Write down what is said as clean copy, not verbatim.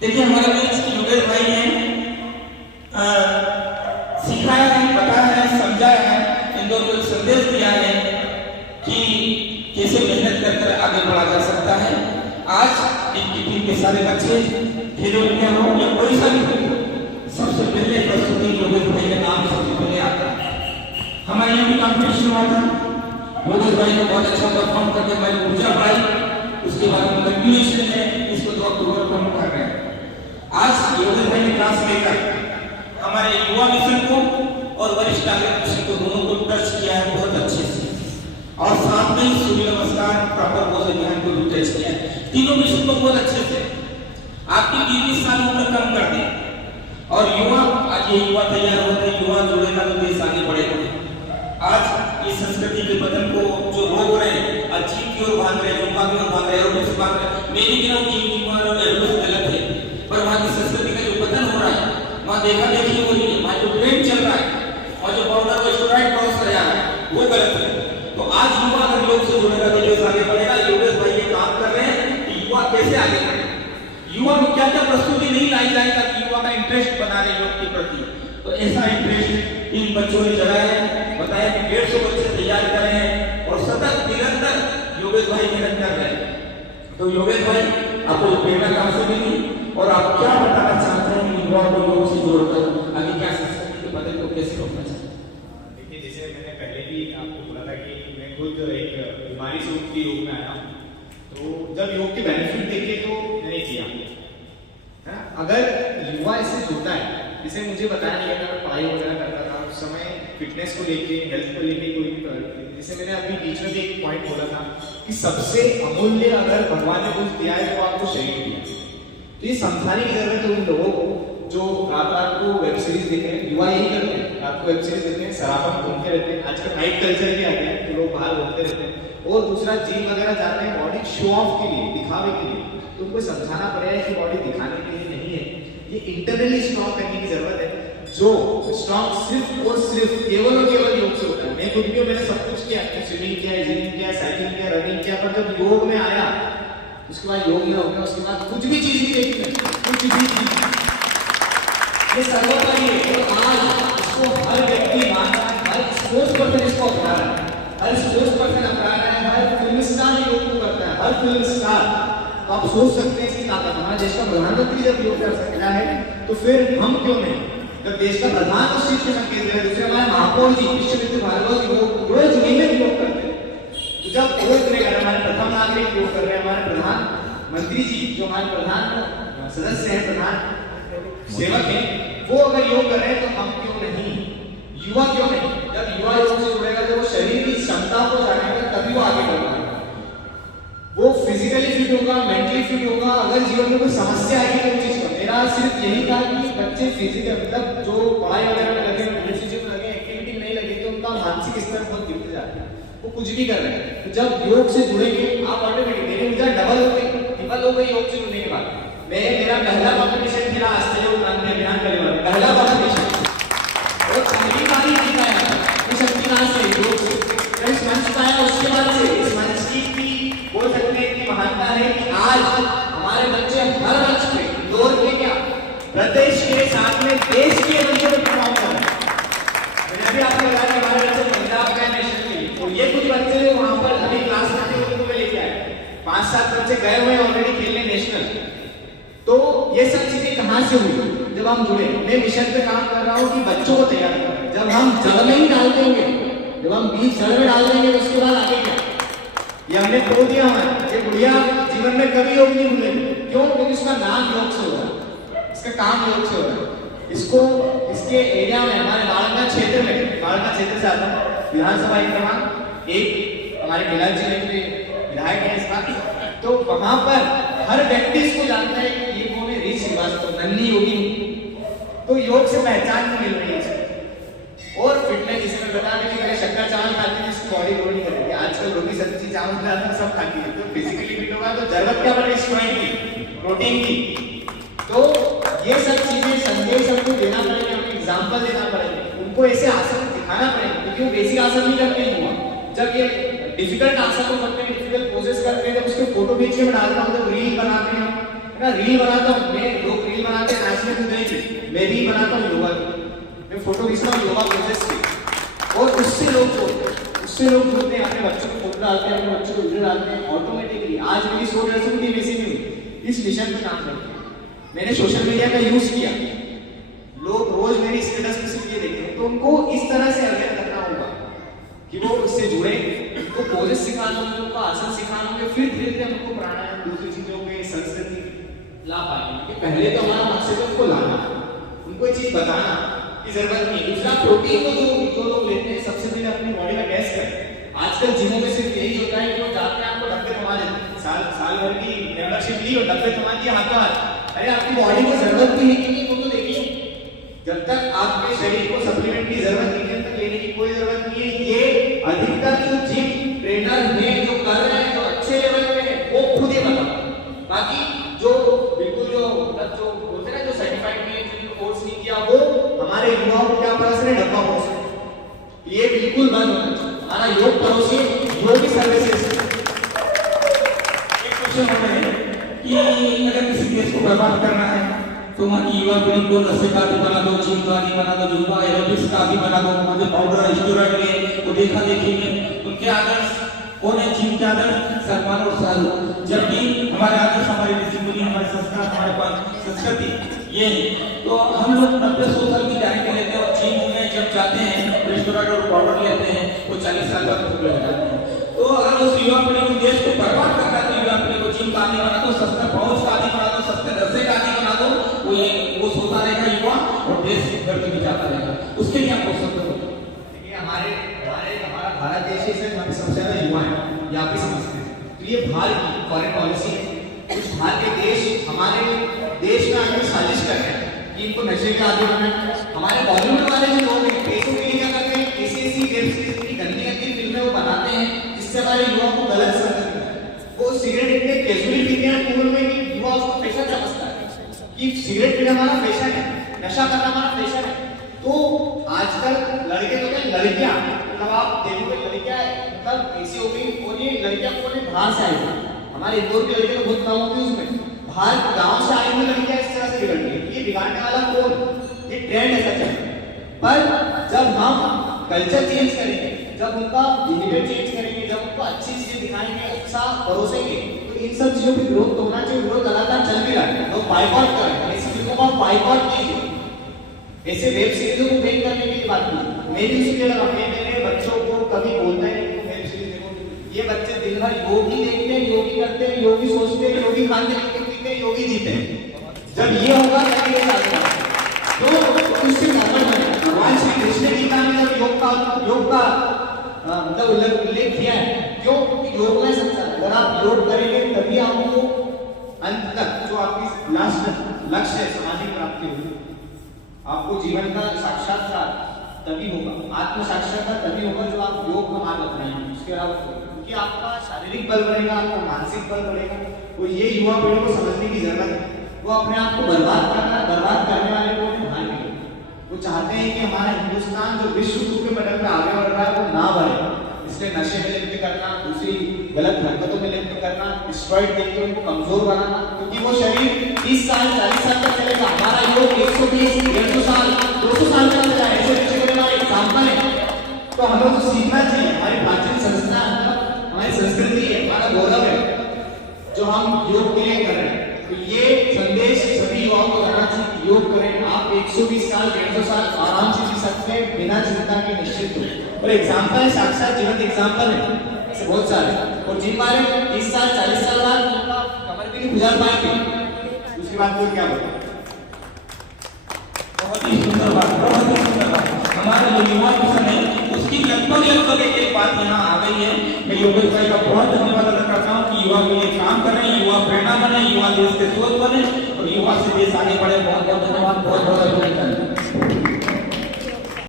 देखिए हमारे बीच योगेश भाई ने सिखाया है, बताया है, समझाया है, इन दोनों को संदेश दिया है कि कैसे मेहनत कर आगे बढ़ा जा सकता है। आज इनकी टीम के सारे बच्चे खेलो इंडिया हो या कोई सा भी हो, सबसे पहले प्रस्तुति योगेश भाई का नाम सबसे पहले आता है। हमारे यहाँ भी कॉम्पिटिशन हुआ था, योगेश भाई ने बहुत अच्छा परफॉर्म करके हमारी ऊर्जा बढ़ाई, उसके बाद हम कंटिन्यूएशन में इसको तो अक्टूबर को हम कर रहे हैं। आज योगेश भाई ने क्लास लेकर हमारे युवा मिशन को और वरिष्ठ नागरिक मिशन को दोनों को टच किया है बहुत अच्छे से, और साथ में सूर्य नमस्कार प्रॉपर पोज ध्यान को भी टच किया है। तीनों मिशन को बहुत अच्छे से आपकी 20 साल उम्र कम कर दी, और युवा आज ये युवा तैयार होते हैं, युवा जुड़ेगा तो देश आगे बढ़ेगा। आज इस संस्कृति के बदन को जो रोक रहे हैं, अच्छी की ओर भाग रहे हैं, जुम्मा की ओर भाग रहे हैं, एरोबिक्स भाग रहे हैं, मेरी की ओर जिम की ओर एरोबिक्स गलत है, पर वहाँ की संस्कृति का जो बदन हो रहा है, वहाँ देखा देखी हो रही है, वहाँ जो ट्रेंड चल रहा है और जो बाउंडर को स्ट्राइक क्रॉस कर रहा है वो गलत है। तो आज युवा अगर योग से जुड़ेगा तो देश आगे बढ़ेगा। योगेश भाई ये काम कर रहे हैं कि युवा कैसे आगे बढ़े, युवा में क्या क्या प्रस्तुति नहीं लाई जाए ताकि युवा का इंटरेस्ट बना रहे योग के प्रति। तो ऐसा इंटरेस्ट इन बच्चों ने जगाया है, बताया कि 150 बच्चे तैयार कर रहे हैं और सतत निरंतर योगेश भाई मेहनत कर रहे हैं। तो योगेश भाई आपको प्रेरणा कहाँ से मिली और आप क्या बताना चाहते हैं युवाओं को योग से जोड़कर आगे क्या संस्कृति के बदल को कैसे रोकना चाहते हैं? देखिए, जैसे मैंने पहले भी आपको बोला था कि मैं खुद एक बीमारी से उठ के योग में आया हूँ, तो जब योग के बेनिफिट देखे तो मैंने किया है। अगर युवा इससे जुड़ता है, जिसे मुझे बताया नहीं था, मैं पढ़ाई वगैरह करता था उस समय फिटनेस को लेके, हेल्थ को लेके कोई भी प्रायोरिटी, जैसे मैंने अभी बीच में भी एक पॉइंट बोला था कि सबसे अमूल्य अगर भगवान ने कुछ दिया है तो आपको शरीर दिया। तो ये समझाने की जरूरत है उन लोगों को जो रात को वेब सीरीज देख रहे हैं। युवा यही करते हैं, रात को वेब सीरीज देखते हैं, शराबत घूमते रहते हैं, आजकल नाइट कल्चर भी आ गया है तो लोग बाहर घूमते रहते हैं, और दूसरा जिम वगैरह जाते हैं बॉडी शो ऑफ के लिए, दिखावे के लिए। तो उनको समझाना पड़ेगा कि बॉडी दिखाने के लिए नहीं है, ये इंटरनली स्ट्रॉन्ग करने की जरूरत है, जो स्ट्रॉन्ग सिर्फ और सिर्फ केवल और केवल योग से होता है। मैं खुद भी मैंने सब कुछ किया, स्विमिंग किया, जिम किया, साइकिलिंग किया, रनिंग किया, पर जब योग में आया उसके बाद योग में हो गया, उसके बाद कुछ भी चीज नहीं देखी, कुछ भी चीज ये सर्वोपरि है। और आज इसको हर व्यक्ति मान रहा है, हर स्पोर्ट्स पर्सन इसको अपना रहा है, हर स्पोर्ट्स पर्सन अपना रहा है, हर फिल्म स्टार योग को करता है, हर फिल्म स्टार। तो आप सोच सकते हैं इसकी ताकत। हमारे देश का प्रधानमंत्री जब योग कर सकता है तो फिर हम क्यों नहीं? जब देश का प्रधान उस चीज के संकेत दे रहे हैं, दूसरे हमारे महापौर जी विश्वविद्यालय भार्गव जी रोज नियमित योग करते हैं। तो जब योग कर रहे हैं, हमारे प्रथम नागरिक योग कर रहे हैं, हमारे प्रधानमंत्री जी जो हमारे प्रधान सदस्य हैं, प्रधान सेवक हैं, वो अगर योग कर रहे हैं तो हम क्यों नहीं? युवा क्यों नहीं? जब युवा योग से जुड़ेगा तो वो शरीर की क्षमता को जानेगा, तभी वो आगे बढ़ पाएगा। वो फिजिकली फिट होगा, मेंटली फिट होगा। अगर जीवन में कोई समस्या आएगी तो चीज को, मेरा सिर्फ यही था कि बच्चे फिजिकल मतलब जो पढ़ाई वगैरह में लगे, दूसरी चीज में लगे, एक्टिविटी नहीं लगी तो उनका मानसिक स्तर बहुत गिरते जाता है, वो कुछ भी कर रहे हैं। तो जब योग से जुड़ेंगे आप ऑटोमेटिक, मेरी ऊर्जा डबल हो गई योग से जुड़ने के बाद। मेरा पहला कॉम्पिटिशन खेला आश्चर्य उपरांत में अभियान करने वाला पहला कॉम्पिटिशन, और पहली बार ही जीता है ये शक्तिनाथ से योग से। जब इस मंच पर आया उसके बाद से इस मंच की भी बोल सकते हैं कि महानता है कि आज हमारे बच्चे हर मंच पे दौड़ के क्या प्रदेश के साथ में देश के मंचों पर परफॉर्म कर रहे हैं। मैंने अभी आपको बताया कि हमारे बच्चे पंजाब गए नेशनल के लिए, और ये कुछ बच्चे जो वहां पर अभी क्लास में थे उनको मैं लेके आया, 5-7 बच्चे गए हुए ऑलरेडी खेलने नेशनल। तो ये सब चीजें कहां से हुई? जब हम जुड़े। मैं मिशन पे काम कर रहा हूँ कि बच्चों को तैयार करें। जब हम जड़ में ही डाल देंगे, जब हम बीज जड़ में डाल देंगे तो उसके बाद आगे क्या? ये हमने खो दिया हमारे, ये बुढ़िया जीवन में कभी योग नहीं भूलेगी। क्यों? क्योंकि इसका नाम योग से हो रहा है, इसका काम योग से हो रहा है। इसको इसके एरिया में, हमारे बाड़का क्षेत्र में, बाड़का क्षेत्र से आता हूँ, विधानसभा क्रमांक 1 हमारे गिलाल जी ने विधायक है इस बार, तो वहां पर हर व्यक्ति इसको जानता है कि ये कौन है, रीत श्रीवास्तव, नन्ही योगी। तो योग से पहचान मिल रही है। और फिटनेस, जिसे मैं बता रही थी, शक्कर चावल खाती है इसकी बॉडी ग्रो नहीं करेगी। आजकल रोटी सब्जी चावल खाते हैं सब खाती है, तो फिजिकली फिट होगा तो जरूरत क्या पड़ेगी? स्ट्रेंथ की, प्रोटीन की। तो ये सब चीजें संदेश हमको देना पड़ेगा, हमें एग्जाम्पल देना पड़ेगा, उनको ऐसे आसन दिखाना पड़ेगा, क्योंकि वो बेसिक आसन नहीं करते हैं। जब ये डिफिकल्ट आसन को करते हैं, डिफिकल्ट पोजेस करते हैं, जब उसके फोटो खींच के डालता हूँ, जब रील बनाते हैं ना, रील बनाता हूँ मैं, लोग बनाते हैं नाचने कूदने की, मैं भी बनाता हूँ योगा की, मैं फोटो खींचता हूँ योगा प्रोसेस की, और उससे लोग जुड़ते हैं, अपने बच्चों को फोटो डालते हैं, अपने बच्चों को वीडियो डालते हैं, ऑटोमेटिकली आज मेरी 100-150 टीम ऐसी नहीं हुई इस मिशन पे काम करती है। मैंने सोशल मीडिया का यूज किया, लोग रोज मेरी स्टेटस पे सिर्फ ये देखते हैं, तो उनको इस तरह से अवेयर करना होगा कि वो इससे जुड़े, उनको पोजेस सिखाना होंगे, उनको आसन सिखाना होंगे, फिर धीरे धीरे हमको प्राणायाम दूसरी चीजों में संस्कृति ला पाएंगे। पहले तो हमारा मकसद है उनको लाना, उनको ये चीज बताना की जरूरत नहीं। दूसरा, प्रोटीन को जो लोग लेते हैं सबसे पहले अपनी बॉडी में टेस्ट करें। आजकल जिमों में सिर्फ यही होता है कि वो जाते हैं, आपको डब्बे थमा देते हैं, साल भर की मेंबरशिप ली और डब्बे थमा दिए हाथों हाथ। अरे आपकी बॉडी को जरूरत भी है कि नहीं वो तो देखिए। जब तक आपके शरीर को सप्लीमेंट की जरूरत नहीं है, तक लेने की कोई जरूरत नहीं है। ये अधिकतर जो जिम ट्रेनर है जो कर रहे हैं, जो अच्छे लेवल पे है, वो खुद ही बताओ। बाकी जो बिल्कुल जो बोलते हैं ना, जो सर्टिफाइड नहीं है, जिन्होंने कोर्स नहीं किया, वो हमारे युवाओं को क्या परोस रहे, डब्बा परोस रहे। ये बिल्कुल बंद होना चाहिए। हमारा योग परोसिए, योग की सर्विसेज। एक क्वेश्चन हो रहे हैं कि अगर किसी देश को बर्बाद करना है तो वहाँ की युवा पीढ़ी को नशे का आदी बना दो, जिम का आदी बना दो, जुम्बा एरोबिक्स का आदी बना दो, वहाँ जो पाउडर स्टेरॉइड में वो देखा देखी में उनके आदर्श कौन है? जिम के आदर्श सलमान और शाहरुख, जबकि हमारे आदर्श, हमारी ऋषिमुनि, हमारे संस्कार, हमारे पास संस्कृति ये है। तो हम लोग 90-100 साल की गारंटी लेते हैं और जिम में जब जाते हैं स्टेरॉइड और पाउडर लेते हैं वो 40 साल बाद हो जाते हैं। तो अगर उस युवा पीढ़ी को देश को बर्बाद करना है तो युवा पीढ़ी को जिम का आदी बना दो, सस्ता पाउच का आदी बना दो, सस्ते नशे का आदी बना दो, वो सोता रहेगा युवा और देश प्रगति में जाता रहेगा। उसके लिए आपको सब देखिए, हमारा भारत देश है, सबसे ज्यादा युवा है, ये आप भी समझते हैं। तो ये भारत की फॉरेन पॉलिसी है। कुछ बाहर के देश हमारे देश में आकर साजिश कर रहे हैं कि इनको नशे के आदी बनाना। हमारे बॉलीवुड वाले जो लोग हैं पैसों के लिए क्या करते हैं, ऐसी वेब सीरीज की गंदी फिल्में वो बनाते हैं जिससे हमारे युवाओं को गलत समझ में है। वो सिगरेट इतने कैजुअली पीते हैं टूर में कि युवा उसको पैसा समझता है कि सिगरेट पीना हमारा पैसा है, नशा करना हमारा पैसा है। तो आजकल लड़के तो क्या, लड़कियां, मतलब आप देखोगे लड़कियां मतलब ऐसी हो गई, और ये लड़कियां कौन है, बाहर से आई है। हमारे इंदौर की लड़कियां बहुत कम होती है उसमें, बाहर गांव से आई हुई लड़कियां इस तरह से बिगड़ गई। ये बिगाड़ने वाला कौन? ये ट्रेंड ऐसा चल रहा है। पर जब हम कल्चर चेंज करेंगे, जब उनका बिहेवियर चेंज करेंगे, जब उनको अच्छी चीजें दिखाएंगे, अच्छा परोसेंगे, तो इन सब चीजों की ग्रोथ होना चाहिए। ग्रोथ लगातार चल भी रहा है, लोग बाइकआउट कर रहे हैं, ऐसी चीजों को आप बाइकआउट कीजिए। ऐसे वेब सीरीजों को बैन करने की बात नहीं। मेरी उसके लगा, मैं मेरे बच्चों को कभी बोलता है कि वेब सीरीज देखो। ये बच्चे दिन भर योगी देखते हैं, योगी करते हैं, योगी सोचते हैं, योगी खाते हैं, योगी पीते हैं, योगी जीते हैं। जब ये होगा तब ये आएगा। तो उससे नॉर्मल बने। भगवान श्री कृष्ण गीता में जब योग का मतलब उल्लेख किया है, क्यों? क्योंकि योग में संसार, अगर आप योग करेंगे तभी आपको अंत तक जो आपकी लास्ट लक्ष्य है समाधि प्राप्ति होगी। आपको जीवन का साक्षात्कार तभी होगा, आत्म साक्षात्कार तभी होगा जो आप योग का मार्ग अपनाएंगे। उसके अलावा क्योंकि आपका शारीरिक बल बढ़ेगा, आपका मानसिक बल बढ़ेगा। और ये युवा पीढ़ी को समझने की जरूरत है। वो अपने आप को बर्बाद करने वाले को ध्यान नहीं। वो चाहते हैं कि हमारा हिंदुस्तान जो विश्व के पटल पे आगे बढ़ रहा है वो ना बढ़े, इसलिए नशे में लिप्त करना, दूसरी गलत हरकतों में लिप्त करना, स्टेरॉइड देकर उनको कमजोर बनाना, क्योंकि वो शरीर 30 साल 40 साल तक चलेगा। हमारा योग 120 150 साल 200 साल तक चला है। ऐसे पीछे बड़े हमारे एग्जाम्पल है। तो हमें तो सीखना चाहिए। हमारी प्राचीन संस्था, हमारी संस्कृति है, हमारा गौरव है जो हम योग के लिए कर रहे हैं। तो ये संदेश सभी युवाओं को जाना चाहिए कि योग करें। आप 120 साल 150 साल आराम से जी सकते हैं बिना चिंता के, निश्चित हो। और एग्जाम्पल है, साक्षात जीवंत एग्जाम्पल है, ऐसे बहुत सारे। और जिन वाले 30 साल 40 साल बाद उनका कमर भी नहीं गुजार पाएंगे, उसके बाद तो क्या होगा? बहुत ही सुंदर बात, बहुत ही सुंदर बात। हमारा जो युवा मिशन है उसकी लगभग एक बात यहाँ आ गई है। मैं योगेश भाई का बहुत धन्यवाद अदा करता हूँ कि युवा के लिए काम कर रहे हैं, युवा प्रेरणा बने, युवा देश के स्रोत बने और युवा से देश आगे बढ़े। बहुत बहुत धन्यवाद, बहुत बहुत अभिनंदन।